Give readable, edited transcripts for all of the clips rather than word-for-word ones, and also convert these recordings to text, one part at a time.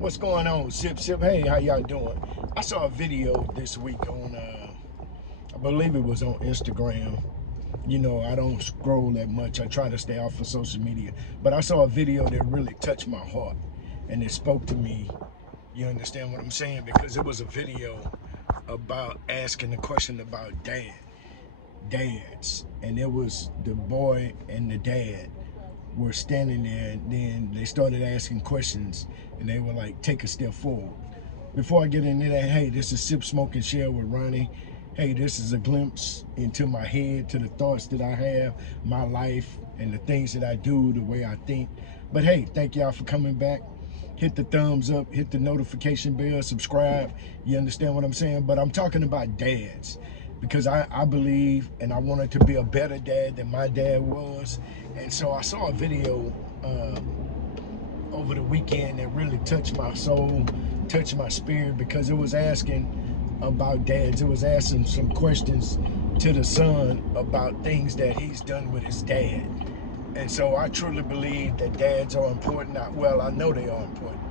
What's going on, Sip Sip? Hey, how y'all doing? I saw a video this week on, I believe it was on Instagram. You know, I don't scroll that much. I try to stay off of social media. But I saw a video that really touched my heart and it spoke to me. You understand what I'm saying? Because it was a video about asking a question about dads. And it was the boy and the dad were standing there, and then they started asking questions, and they were like, take a step forward. Before I get into that, hey, this is Sip Smoke and Share with Ronnie. Hey, this is a glimpse into my head, to the thoughts that I have, my life, and the things that I do, the way I think. But hey, thank y'all for coming back. Hit the thumbs up, hit the notification bell, subscribe. You understand what I'm saying? But I'm talking about dads, because I believe and I wanted to be a better dad than my dad was. And so I saw a video over the weekend that really touched my soul, touched my spirit, because it was asking about dads. It was asking some questions to the son about things that he's done with his dad. And so I truly believe that dads are important. Well, I know they are important,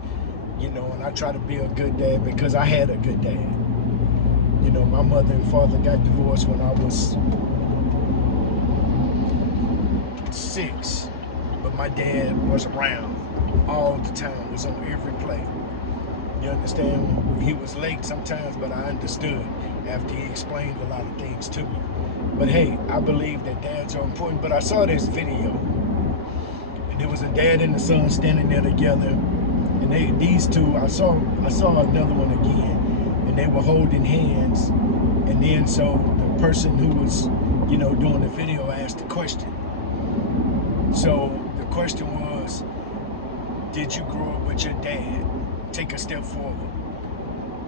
you know, and I try to be a good dad because I had a good dad. You know, my mother and father got divorced when I was 6, but my dad was around all the time, was on every play. You understand? He was late sometimes, but I understood after he explained a lot of things to me. But hey, I believe that dads are important. But I saw this video, and there was a dad and the son standing there together, and these two, I saw another one again, and they were holding hands. And then so the person who was, you know, doing the video asked a question. So the question was, did you grow up with your dad? Take a step forward.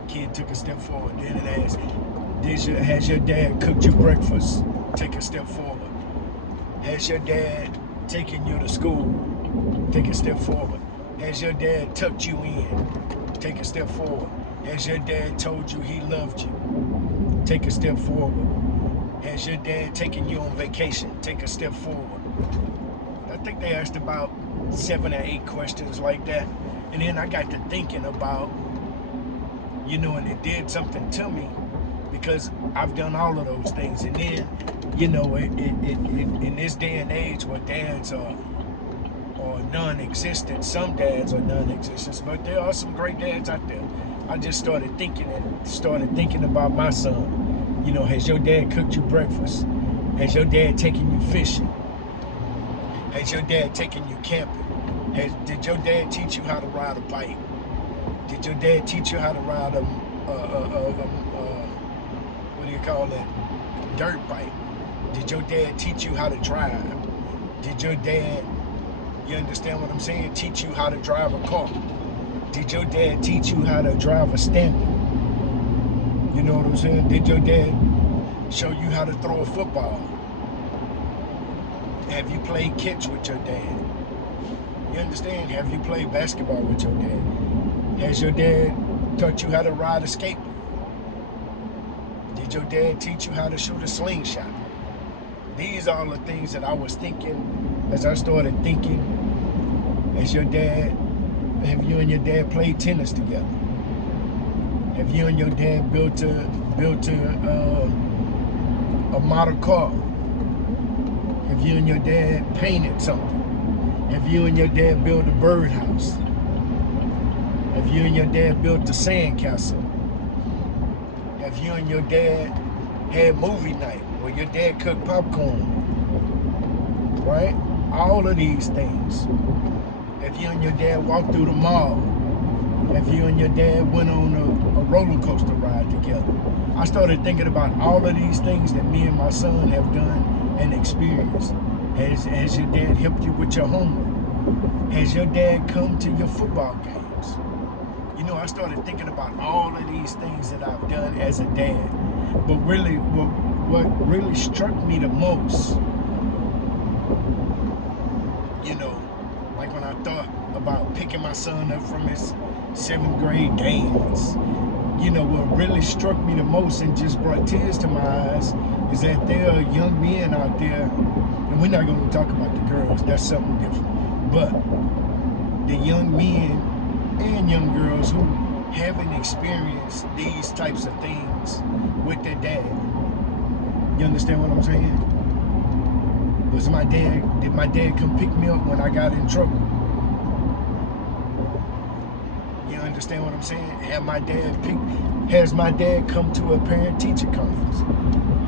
Kid took a step forward. Then it asked, has your dad cooked you breakfast? Take a step forward. Has your dad taken you to school? Take a step forward. Has your dad tucked you in? Take a step forward. Has your dad told you he loved you? Take a step forward. Has your dad taken you on vacation? Take a step forward. I think they asked about 7 or 8 questions like that. And then I got to thinking about, you know, and it did something to me, because I've done all of those things. And then, you know, in this day and age where dads are non-existent, some dads are non-existent, but there are some great dads out there. I just started thinking about my son. You know, has your dad cooked you breakfast? Has your dad taken you fishing? Has your dad taken you camping? Did your dad teach you how to ride a bike? Did your dad teach you how to ride what do you call that? Dirt bike? Did your dad teach you how to drive? Did your dad, you understand what I'm saying, teach you how to drive a car? Did your dad teach you how to drive a standard? You know what I'm saying? Did your dad show you how to throw a football? Have you played catch with your dad? You understand? Have you played basketball with your dad? Has your dad taught you how to ride a skateboard? Did your dad teach you how to shoot a slingshot? These are the things that I was thinking as I started thinking. Have you and your dad played tennis together? Have you and your dad built a model car? Have you and your dad painted something? Have you and your dad built a birdhouse? Have you and your dad built a sandcastle? Have you and your dad had movie night where your dad cooked popcorn? Right? All of these things. Have you and your dad walked through the mall? Have you and your dad went on a roller coaster ride together? I started thinking about all of these things that me and my son have done and experienced. Has your dad helped you with your homework? Has your dad come to your football games? You know, I started thinking about all of these things that I've done as a dad. But really, what really struck me the most, you know, like when I thought about picking my son up from his 7th grade dance, you know, what really struck me the most and just brought tears to my eyes is that there are young men out there, and we're not going to talk about the girls, that's something different, but the young men and young girls who haven't experienced these types of things with their dad. You understand what I'm saying? Did my dad come pick me up when I got in trouble? You understand what I'm saying? Has my dad come to a parent-teacher conference?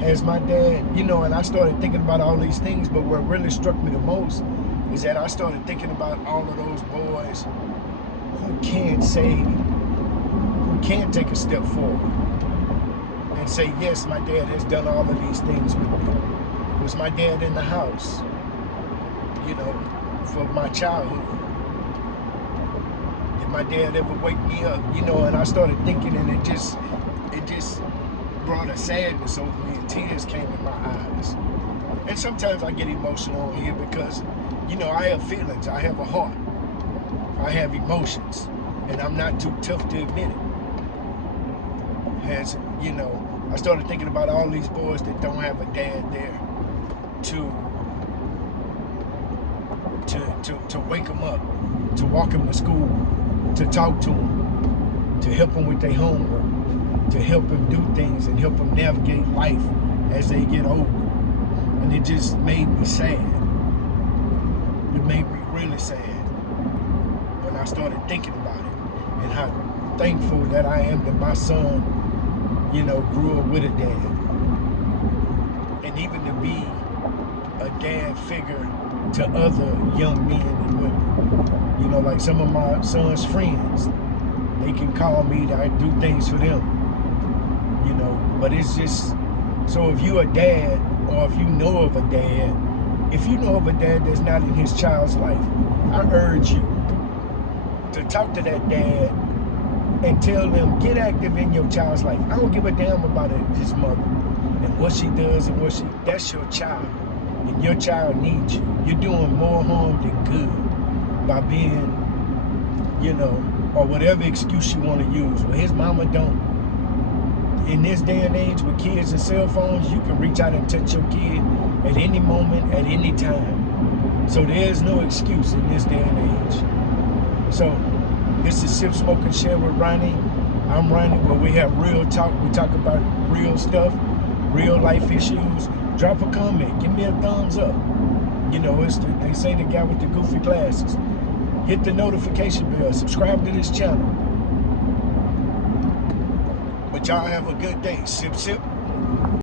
Has my dad, and I started thinking about all these things, but what really struck me the most is that I started thinking about all of those boys who can't take a step forward and say, yes, my dad has done all of these things with me. Was my dad in the house, for my childhood? Did my dad ever wake me up? And I started thinking, and it just brought a sadness over me, and tears came in my eyes. And sometimes I get emotional on here because, I have feelings, I have a heart, I have emotions, and I'm not too tough to admit it. I started thinking about all these boys that don't have a dad there to wake them up, to walk them to school, to talk to them, to help them with their homework, to help them do things and help them navigate life as they get older. And it just made me sad. It made me really sad when I started thinking about it, and how thankful that I am that my son, grew up with a dad. And even to be a dad figure to other young men and women. Like some of my son's friends, they can call me to do things for them. But it's just, so if you're a dad, or if you know of a dad, if you know of a dad that's not in his child's life, I urge you to talk to that dad and tell them, get active in your child's life. I don't give a damn about his mother and what she does and that's your child. And your child needs you. You're doing more harm than good by being, or whatever excuse you want to use. Well, his mama don't. In this day and age with kids and cell phones, you can reach out and touch your kid at any moment, at any time. So there's no excuse in this day and age. So this is Sip, Smoke, and Share with Ronnie. I'm Ronnie, where we have real talk. We talk about real stuff, real life issues. Drop a comment. Give me a thumbs up. They say the guy with the goofy glasses. Hit the notification bell. Subscribe to this channel. But y'all have a good day. Sip, sip.